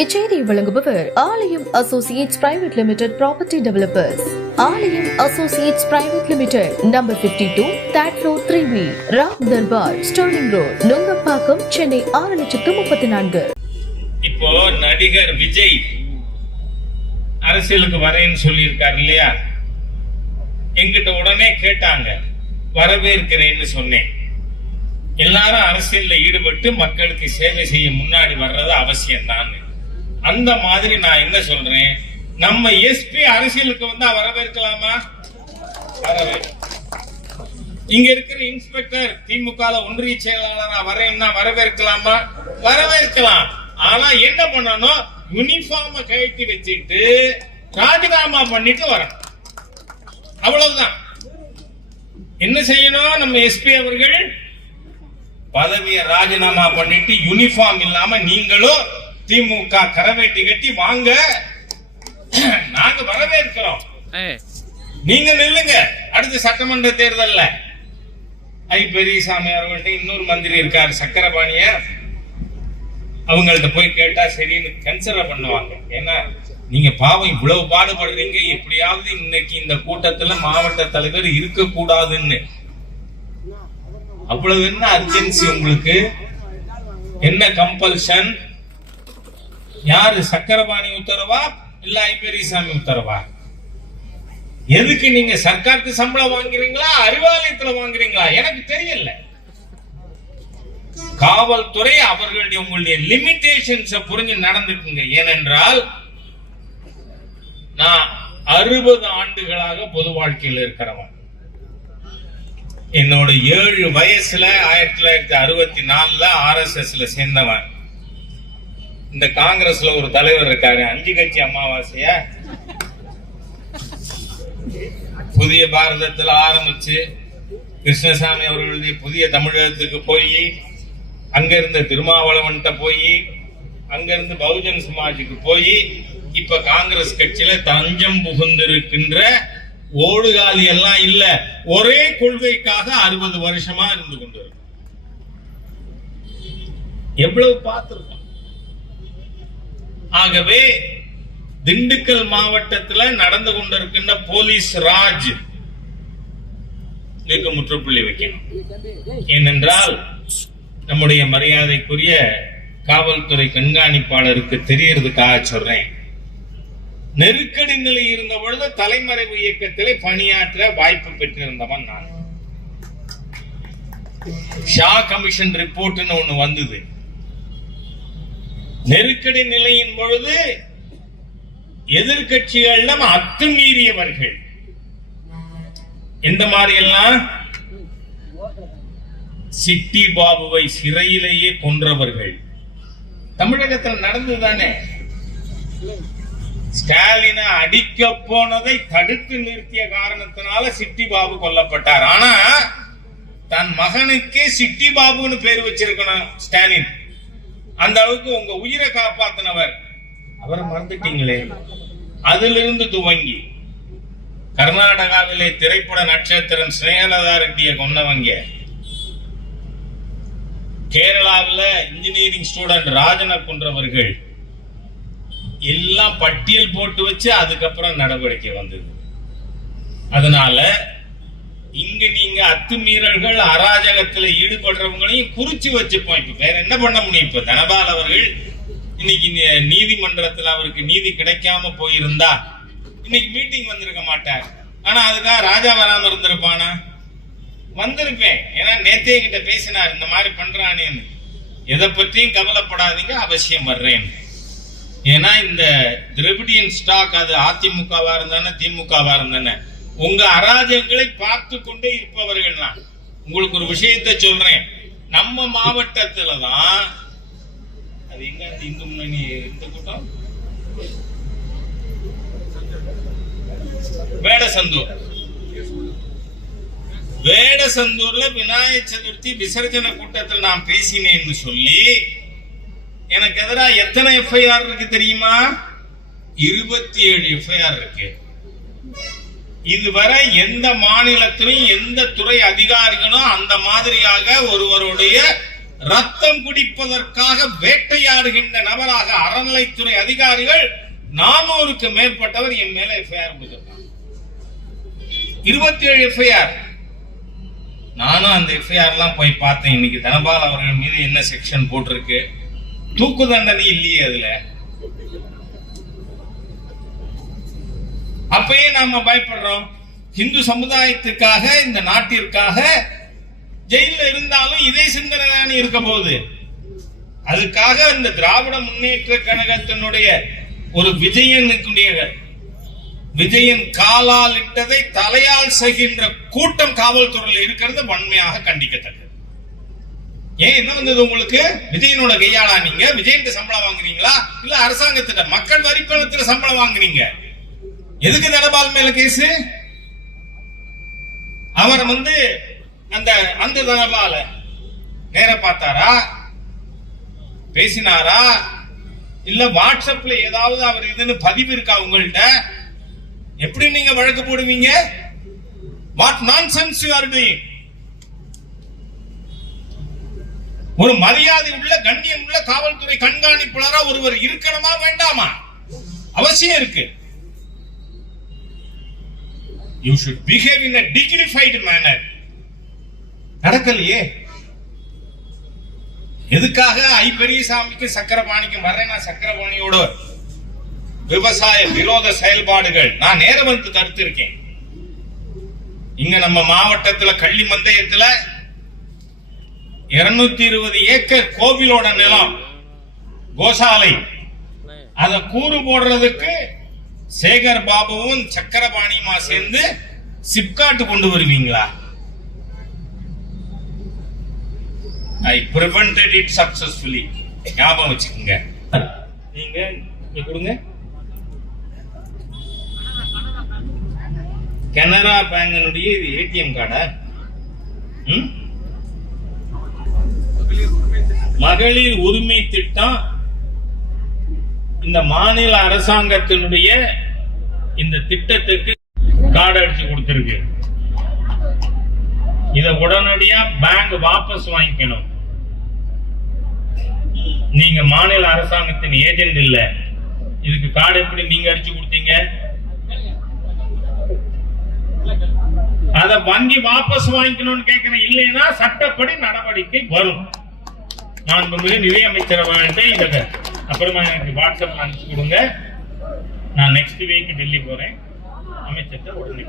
இச்செய்தியை வழங்குபவர் Aalayam associates private limited property developers. Aalayam associates private limited, number 52, third floor, 3B, Ram Darbar, Sterling road, Nungambakkam, Chennai 6,34,000. இப்போ நடிகர் விஜய் அரசியலுக்கு வரேன்னு சொல்லியிருக்காரு இல்லையா? எங்கிட்ட உடனே கேட்டாங்க, வரவேற்கிறேன்னு சொன்னேன். எல்லாரும் அரசியல்ல ஈடுபட்டு மக்களுக்கு சேவை செய்ய முன்னாடி வர்றது அவசியம் தான். அந்த மாதிரி நான் என்ன சொல்றேன், நம்ம எஸ்பி அரசியலுக்கு வந்தா வரவேற்கலாமா? இங்க இருக்கிற இன்ஸ்பெக்டர் திமுக ஒன்றிய செயலாளரா வரேன்னா வரவேற்கலாமா? வரவேற்கலாம். ஆனா என்ன பண்ணணும், யூனிஃபார்ம் கழட்டி வச்சுட்டு ராஜினாமா பண்ணிட்டு வரணும். அவ்வளவுதான். என்ன செய்யணும், நம்ம எஸ்பி அவர்கள் பதவியை ராஜினாமா பண்ணிட்டு யூனிஃபார்ம் இல்லாம நீங்களும் திமுக கரவேட்டி கட்டி வாங்க, நாங்க வரவேற்கிறோம். நீங்க நில்லுங்க. அடுத்த சட்டமன்ற தேர்தல்ல பெரியசாமி அவர்கள்ட்ட இன்னொரு மந்திரி இருக்காரு சக்கரபாணிய, அவங்கள்ட்ட போய் கேட்டா சரின்னு கன்சிடர் பண்ணுவாங்க. ஏன்னா நீங்க பாவம் இவ்வளவு பாடுபடுறீங்க, எப்படியாவது இன்னைக்கு இந்த கூட்டத்துல மாவட்ட தலைவர் இருக்க கூடாதுன்னு. அவ்வளவு என்ன அர்ஜென்சி உங்களுக்கு? என்ன கம்பல்ஷன்? யாரு, சக்கரபாணி உத்தரவா இல்ல பெரியசாமி உத்தரவா? எதுக்கு நீங்க சர்க்காருக்கு சம்பளம் வாங்குறீங்களா, அறிவாலயத்துல வாங்குறீங்களா? எனக்கு தெரியல. காவல்துறை அவர்களுடைய உங்களுடைய லிமிடேஷன்ஸ் புரிஞ்சு நடந்துக்குங்க. ஏனென்றால் நான் 60 ஆண்டுகளாக பொது வாழ்க்கையில் இருக்கிறவன். என்னோட 7 வயசுல 1964 RSSல சேர்ந்தவன். இந்த காங்கிரஸ்ல ஒரு தலைவர் இருக்காரு, 5 கட்சி அமாவாசைய புதிய பாரதத்தில் ஆரம்பிச்சு கிருஷ்ணசாமி அவர்களுடைய புதிய தமிழகத்துக்கு போய், அங்கிருந்து திருமாவளவன்ட்ட போய், அங்கிருந்து பகுஜன் சமாஜுக்கு போய், இப்ப காங்கிரஸ் கட்சியில தஞ்சம் புகுந்திருக்கின்ற ஓடுகாலி எல்லாம் இல்ல, ஒரே கொள்கைக்காக 60 வருஷமா இருந்து கொண்டிருக்கும். எவ்வளவு பார்த்திருக்கோம். ஆகவே திண்டுக்கல் மாவட்டத்தில் நடந்து கொண்டிருக்கின்ற போலீஸ் ராஜ் முற்றுப்புள்ளி வைக்கணும். ஏனென்றால் நம்முடைய மரியாதைக்குரிய காவல்துறை கண்காணிப்பாளருக்கு தெரியறதுக்காக சொல்றேன். நெருக்கடி நிலை இருந்த பொழுது தலைமறைவு இயக்கத்திலே பணியாற்ற வாய்ப்பு பெற்றிருந்தவன் நான். ஷா கமிஷன் ரிப்போர்ட்னு ஒண்ணு வந்தது. நெருக்கடி நிலையின் பொழுது எதிர்கட்சிகளிடம் அத்துமீறியவர்கள் எந்த மாதிரி எல்லாம், சிட்டி பாபுவை சிறையிலேயே கொன்றவர்கள் தமிழகத்தில் நடந்துதானே. ஸ்டாலினை அடிக்க போனதை தடுத்து நிறுத்திய காரணத்தினால சிட்டி பாபு கொல்லப்பட்டார். ஆனா தன் மகனுக்கு சிட்டி பாபுன்னு பேர் வச்சிருக்கணும் ஸ்டாலின். அந்த அளவுக்கு உங்க உயிரை காப்பாத்தினவர், அவரை மறந்துட்டீங்களே. அதிலிருந்து துவங்கி கர்நாடகாவிலே திரைப்பட நட்சத்திரம் ஸ்னேகலதா ரெட்டியை கொன்னவங்க, கேரளாவில் இன்ஜினியரிங் ஸ்டூடெண்ட் ராஜனை கொன்றவர்கள் எல்லாம் பட்டியல் போட்டு வச்சு அதுக்கப்புறம் நடவடிக்கை வந்தது. அதனால இங்க நீங்க அத்துமீறல்கள் அராஜகத்தில் ஈடுபடுறவங்களையும் குறிச்சு வச்சுப்போம். இப்ப வேற என்ன பண்ண முடியும்? இப்ப தனபால் அவர்கள் இன்னைக்கு நீதிமன்றத்தில் அவருக்கு நீதி கிடைக்காம போயிருந்தா இன்னைக்கு மீட்டிங் வந்திருக்க மாட்டார். ஆனா அதுக்காக ராஜா வராம இருந்திருப்பானா? வந்திருப்பேன். ஏன்னா நேத்தே கிட்ட பேசினார், இந்த மாதிரி பண்றானேன்னு. எதை பற்றியும் கவலைப்படாதீங்க, அவசியம் வர்றேன். ஏன்னா இந்த திராவிடியன் ஸ்டாக், அது அதிமுகவா இருந்தானே திமுகவா இருந்தானே, உங்க அராஜகங்களை பார்த்து கொண்டே இருப்பவர்கள் தான். உங்களுக்கு ஒரு விஷயத்தை சொல்றேன், நம்ம மாவட்டத்துலதான் அது எங்க இந்து முன்னணி இந்த கூட்டம் வேடசந்தூர்ல விநாயகர் சதுர்த்தி விசர்ஜன கூட்டத்தில் நான் பேசினேன்னு சொல்லி எனக்கு எதிராக எத்தனை எஃப்ஐஆர் இருக்கு தெரியுமா? 27 எஃப்ஐஆர் இருக்கு. இதுவரை எந்த மாநிலத்திலும் எந்த துறை அதிகாரிகளும் அந்த மாதிரியாக ஒருவருடைய ரத்தம் குடிப்பதற்காக வேட்டையாடுகின்ற நபராக அறநிலைத்துறை அதிகாரிகள் 400க்கு மேற்பட்டவர் என் மேல எஃப்ஐஆர் கொடுத்திருக்காங்க. 27 எஃப்ஐஆர். நானும் அந்த எஃப்ஐஆர் எல்லாம் போய் பார்த்தேன். இன்னைக்கு தனபால் அவர்கள் மீது என்ன செக்ஷன் போட்டிருக்கு? தூக்கு தண்டனை இல்லையே அதுல. அப்பயே நாம பயப்படுறோம். இந்து சமுதாயத்துக்காக, இந்த நாட்டிற்காக ஜெயில இருந்தாலும் இதே சிந்தனை தானே இருக்க போகுது. அதுக்காக இந்த திராவிட முன்னேற்ற கழகத்தினுடைய ஒரு விஜயன் காலால் இட்டதை தலையால் செய்கின்ற கூட்டம் காவல்துறையில் இருக்கிறது வன்மையாக கண்டிக்கத்தக்கது. ஏன் என்ன வந்தது உங்களுக்கு? விஜயனோட கையாளா நீங்க? விஜயன் சம்பளம் வாங்குறீங்களா இல்ல அரசாங்கத்திட்ட மக்கள் வரி பணத்துல சம்பளம் வாங்குறீங்க? எதுக்கு தனபால் மேல கேஸ்? அவர் அந்த தனபால நேர பார்த்தாரா, பேசினாரா, இல்ல வாட்ஸ்அப்ல ஏதாவது அவர் இதுன்னு பதிவு இருக்கா உங்கள்கிட்ட? எப்படி நீங்க வழக்கு போடுவீங்க? What nonsense you are doing? ஒரு மரியாதை உள்ள, கண்ணியம் உள்ள காவல்துறை கண்காணிப்பாளரா ஒருவர் இருக்கணுமா வேண்டாமா? அவசியம் இருக்கு. You should behave in a dignified manner. நடக்கலையே. எதுக்காக ஐ பெரியசாமிக்கு சக்கரபாணிக்கும் வர்றேன்? நான் சக்கரபாணியோட விவசாய விரோத செயல்பாடுகள் நான் நேரம் வந்து தடுத்திருக்கேன். இங்க நம்ம மாவட்டத்துல கள்ளி மந்தயத்துல 220 ஏக்கர் கோவிலோட நிலம், கோசாலை, அத கூறு போடுறதுக்கு சேகர் பாபுவும் சக்கரபாணியுமா சேர்ந்து சிப்காட் கொண்டு வருவீங்களா? I prevented it successfully. ஞாபகம் வச்சுக்கோங்க. நீங்க கொடுங்க. கனரா பேங்கினுடைய இது ஏடிஎம் கார்டா? மகளிர் உரிமை திட்டம் இந்த மாநில அரசாங்கத்தினுடைய இந்த திட்டத்துக்கு கார்டு அடிச்சு கொடுத்திருக்கு. இத உடனடியா பேங்க் வாபஸ் வாங்கிக்கணும். நீங்க மாநில அரசாங்கத்தின் ஏஜென்ட் இல்ல. இதுக்கு கார்டு எப்படி நீங்க அடிச்சு கொடுத்தீங்க? அத வங்கி வாபஸ் வாங்கிக்கணும்னு கேட்கிறேன். இல்லைன்னா சட்டப்படி நடவடிக்கை வரும். மாண்புமிகு நிதியமைச்சர் அவர்கள்ட்ட இத அப்புறமா எனக்கு வாட்ஸ்அப்ல அனுப்பிச்சு கொடுங்க. நான் நெக்ஸ்ட் வீக் டெல்லி போறேன். அமைச்சர்கிட்ட உடனே